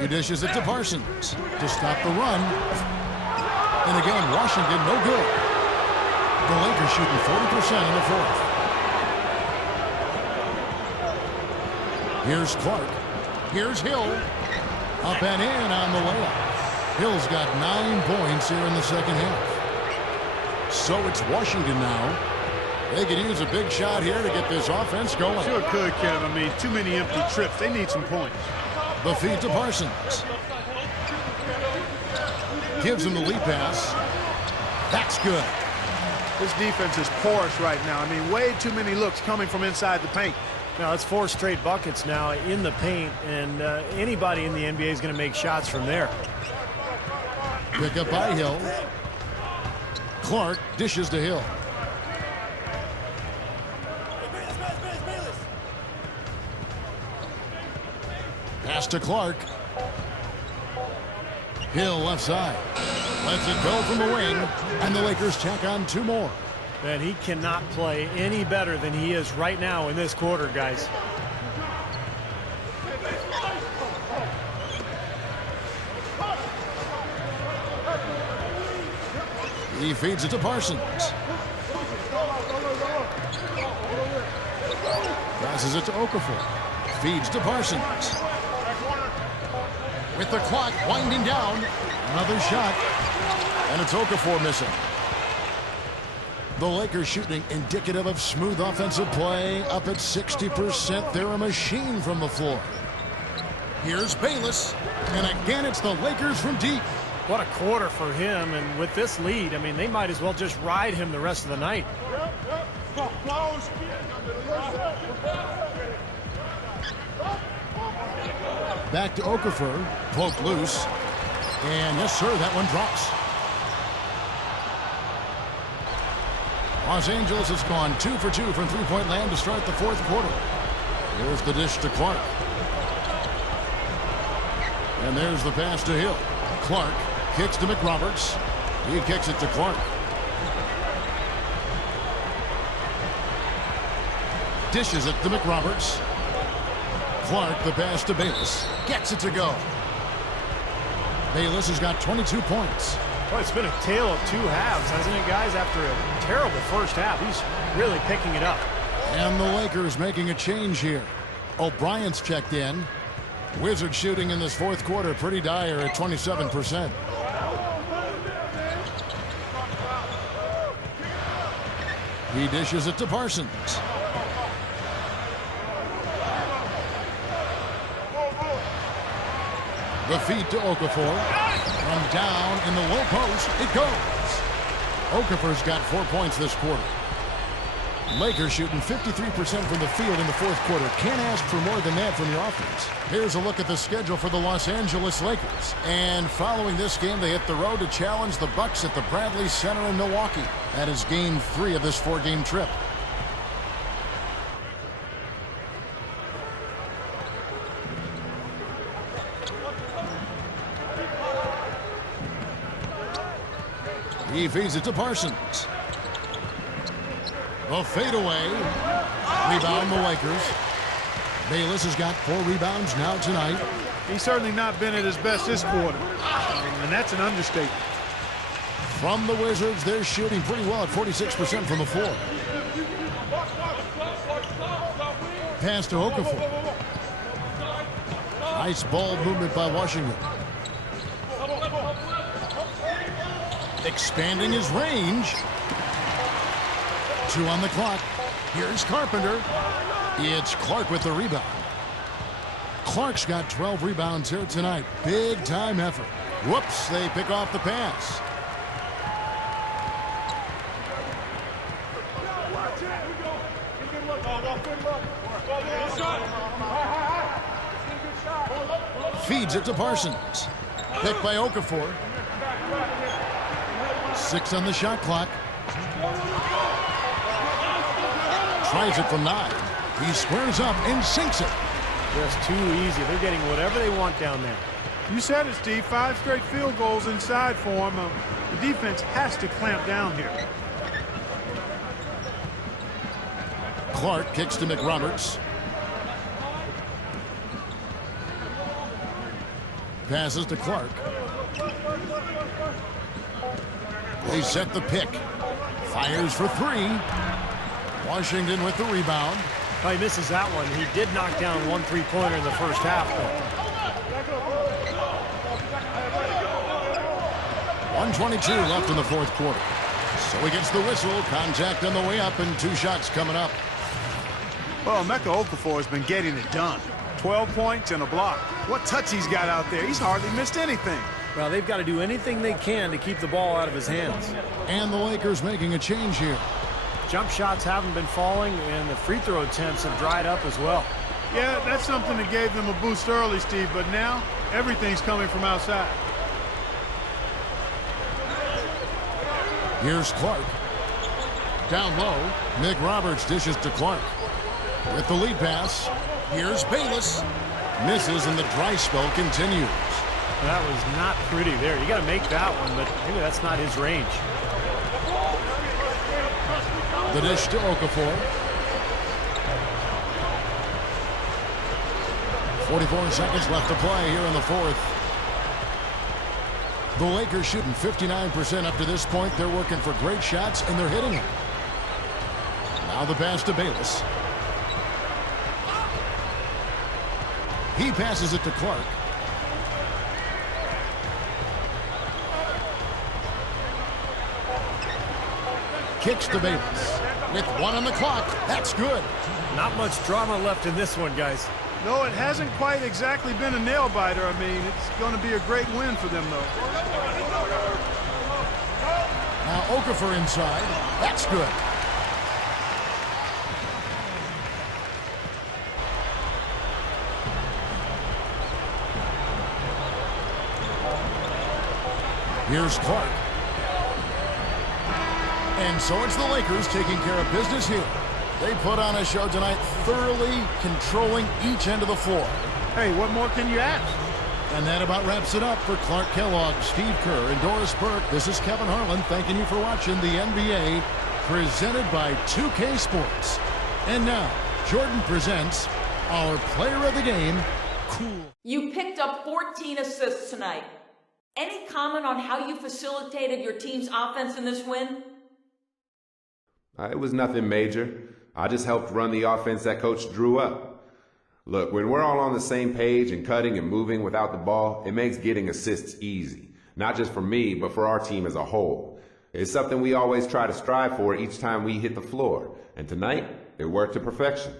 He dishes it to Parsons to stop the run. And again, Washington no good. The Lakers shooting 40% in the fourth. Here's Clark. Here's Hill. Up and in on the layup. Hill's got 9 points here in the second half. So it's Washington now. They could use a big shot here to get this offense going. Sure could, Kev. I mean, too many empty trips. They need some points. The feed to Parsons. Gives him the lead pass. That's good. This defense is porous right now. I mean, way too many looks coming from inside the paint. Now, it's 4 straight buckets now in the paint, and anybody in the NBA is going to make shots from there. Pick up by Hill. Clark dishes to Hill. Pass to Clark. Hill left side. Lets it go from the wing, and the Lakers tack on 2 more. And he cannot play any better than he is right now in this quarter, guys. He feeds it to Parsons. Passes it to Okafor. Feeds to Parsons. With the clock winding down, another shot, and it's Okafor missing. The Lakers shooting indicative of smooth offensive play, up at 60%. They're a machine from the floor. Here's Bayless, and again it's the Lakers from deep. What a quarter for him, and with this lead, I mean, they might as well just ride him the rest of the night. Back to Okafor, poked loose, and yes sir, that one drops. Los Angeles has gone 2 for 2 from three-point land to start the fourth quarter. There's the dish to Clark. And there's the pass to Hill. Clark kicks to McRoberts. He kicks it to Clark. Dishes it to McRoberts. Clark, the pass to Bayless. Gets it to go. Bayless has got 22 points. Well, it's been a tale of 2 halves, hasn't it, guys? After a terrible first half, he's really picking it up. And the Lakers making a change here. O'Brien's checked in. Wizards shooting in this fourth quarter pretty dire at 27%. He dishes it to Parsons. The feed to Okafor. From down in the low post, it goes. Okafor's got 4 points this quarter. Lakers shooting 53% from the field in the fourth quarter. Can't ask for more than that from your offense. Here's a look at the schedule for the Los Angeles Lakers. And following this game, they hit the road to challenge the Bucks at the Bradley Center in Milwaukee. That is game 3 of this 4-game trip. He feeds it to Parsons. The fadeaway. Rebound the Lakers. Bayless has got 4 rebounds now tonight. He's certainly not been at his best this quarter. And that's an understatement. From the Wizards, they're shooting pretty well at 46% from the floor. Pass to Okafor. Nice ball movement by Washington. Expanding his range. 2 on the clock. Here's Carpenter. It's Clark with the rebound. Clark's got 12 rebounds here tonight. Big time effort. Whoops, they pick off the pass. Feeds it to Parsons. Picked by Okafor. 6 on the shot clock. Tries it from 9. He squares up and sinks it. Just too easy. They're getting whatever they want down there. You said it, Steve. 5 straight field goals inside for him. The defense has to clamp down here. Clark kicks to McRoberts. Passes to Clark. They set the pick. Fires for 3. Washington with the rebound. Oh, he misses that one. He did knock down 1 3-pointer in the first half. 1:22 left in the fourth quarter. So he gets the whistle. Contact on the way up and 2 shots coming up. Well, Emeka Okafor has been getting it done. 12 points and a block. What touch he's got out there. He's hardly missed anything. Well, they've got to do anything they can to keep the ball out of his hands. And the Lakers making a change here. Jump shots haven't been falling, and the free throw attempts have dried up as well. Yeah, that's something that gave them a boost early, Steve, but now everything's coming from outside. Here's Clark. Down low, McRoberts dishes to Clark. With the lead pass, here's Bayless. Misses, and the dry spell continues. That was not pretty there. You got to make that one, but maybe that's not his range. The dish to Okafor. 44 seconds left to play here in the fourth. The Lakers shooting 59% up to this point. They're working for great shots, and they're hitting them. Now the pass to Bayless. He passes it to Clark. Kicks to Bayless. With 1 on the clock. That's good. Not much drama left in this one, guys. No, it hasn't quite exactly been a nail-biter. I mean, it's going to be a great win for them, though. Now Okafor inside. That's good. Here's Clark. And so it's the Lakers taking care of business here. They put on a show tonight, thoroughly controlling each end of the floor. Hey, what more can you ask? And that about wraps it up for Clark Kellogg, Steve Kerr, and Doris Burke. This is Kevin Harlan thanking you for watching the NBA presented by 2K Sports. And now, Jordan presents our player of the game, Cool. You picked up 14 assists tonight. Any comment on how you facilitated your team's offense in this win? It was nothing major. I just helped run the offense that Coach drew up. Look, when we're all on the same page and cutting and moving without the ball, it makes getting assists easy. Not just for me, but for our team as a whole. It's something we always try to strive for each time we hit the floor. And tonight, it worked to perfection.